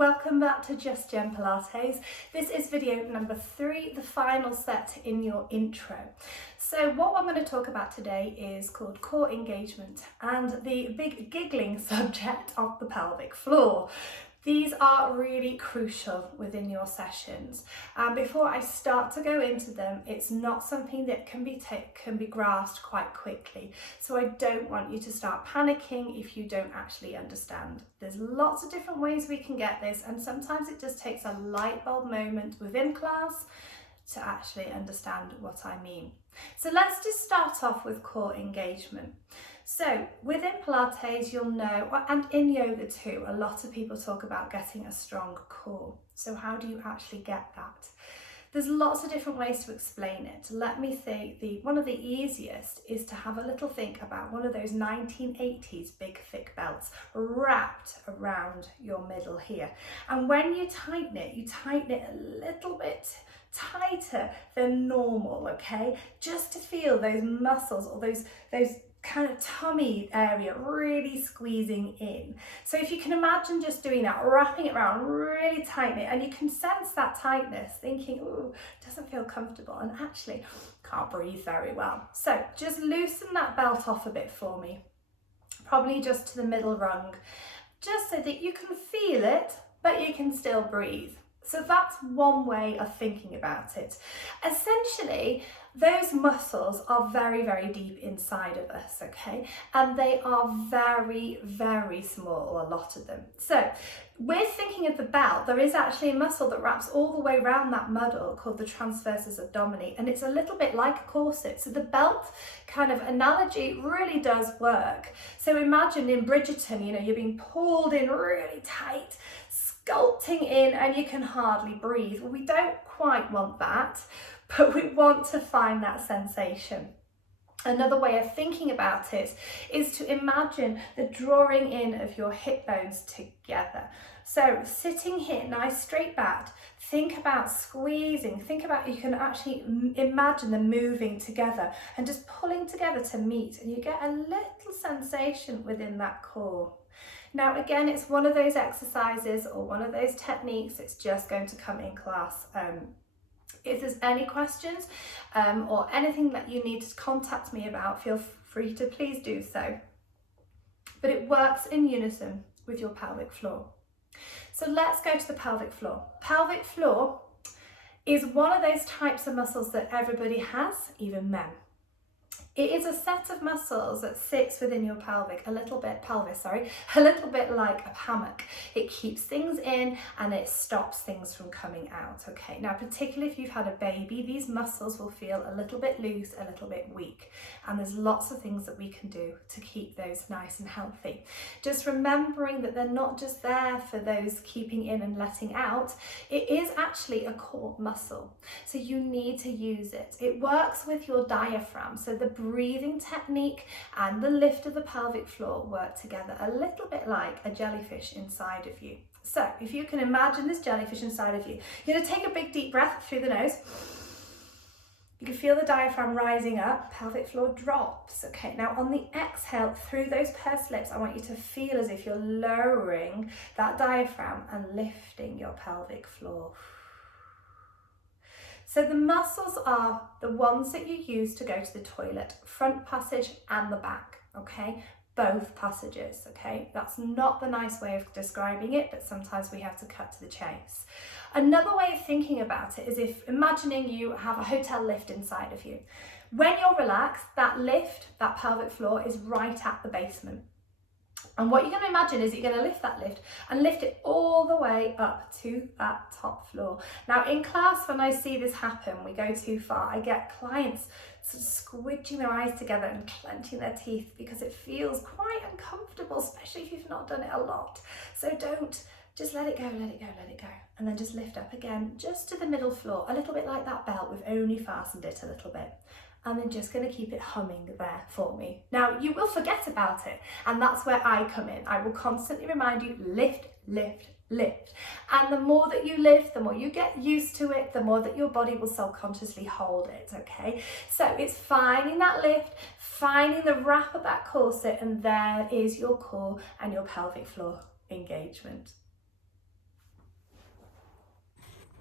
Welcome back to Just Jen Pilates. This is video number 3, the final set in your intro. So what I'm going to talk about today is called core engagement and the big giggling subject of the pelvic floor. These are really crucial within your sessions. And before I start to go into them, it's not something that can be grasped quite quickly. So I don't want you to start panicking if you don't actually understand. There's lots of different ways we can get this, and sometimes it just takes a light bulb moment within class to actually understand what I mean. So let's just start off with core engagement. So within Pilates, you'll know, and in yoga too, a lot of people talk about getting a strong core. So how do you actually get that? There's lots of different ways to explain it. Let me think, one of the easiest is to have a little think about one of those 1980s big thick belts wrapped around your middle here. And when you tighten it a little bit tighter than normal, okay? Just to feel those muscles or those kind of tummy area really squeezing in. So if you can imagine just doing that, wrapping it around, really tighten it, and you can sense that tightness, thinking, ooh, doesn't feel comfortable, and actually can't breathe very well. So just loosen that belt off a bit for me, probably just to the middle rung, just so that you can feel it, but you can still breathe. So that's one way of thinking about it. Essentially, those muscles are very, very deep inside of us, okay? And they are very, very small, a lot of them. So we're thinking of the belt. There is actually a muscle that wraps all the way around that muddle called the transversus abdomini, and it's a little bit like a corset. So the belt kind of analogy really does work. So imagine in Bridgerton, you're being pulled in really tight, sculpting in, and you can hardly breathe. Well, we don't quite want that, but we want to find that sensation. Another way of thinking about it is to imagine the drawing in of your hip bones together. So sitting here, nice straight back, think about squeezing, you can actually imagine them moving together and just pulling together to meet, and you get a little sensation within that core. Now again, it's one of those exercises or one of those techniques, it's just going to come in class. If there's any questions or anything that you need to contact me about, feel free to please do so. But it works in unison with your pelvic floor. So let's go to the pelvic floor. Pelvic floor is one of those types of muscles that everybody has, even men. It is a set of muscles that sits within your pelvis, a little bit like a hammock. It keeps things in and it stops things from coming out, okay? Now, particularly if you've had a baby, these muscles will feel a little bit loose, a little bit weak. And there's lots of things that we can do to keep those nice and healthy. Just remembering that they're not just there for those keeping in and letting out. It is actually a core muscle. So you need to use it. It works with your diaphragm. So the breathing technique and the lift of the pelvic floor work together a little bit like a jellyfish inside of you. So if you can imagine this jellyfish inside of you, you're going to take a big deep breath through the nose. You can feel the diaphragm rising up, pelvic floor drops. Okay, now on the exhale through those pursed lips, I want you to feel as if you're lowering that diaphragm and lifting your pelvic floor. So the muscles are the ones that you use to go to the toilet, front passage and the back, okay? Both passages, okay? That's not the nice way of describing it, but sometimes we have to cut to the chase. Another way of thinking about it is if imagining you have a hotel lift inside of you. When you're relaxed, that lift, that pelvic floor is right at the basement. And what you're going to imagine is you're going to lift that lift and lift it all the way up to that top floor. Now in class, when I see this happen, we go too far, I get clients sort of squidging their eyes together and clenching their teeth because it feels quite uncomfortable, especially if you've not done it a lot. So don't, just let it go, let it go, let it go. And then just lift up again, just to the middle floor, a little bit like that belt, we've only fastened it a little bit. And then just going to keep it humming there for me. Now you will forget about it, and that's where I come in. I will constantly remind you, lift, lift, lift. And the more that you lift, the more you get used to it, the more that your body will subconsciously hold it, okay? So it's finding that lift, finding the wrap of that corset, and there is your core and your pelvic floor engagement.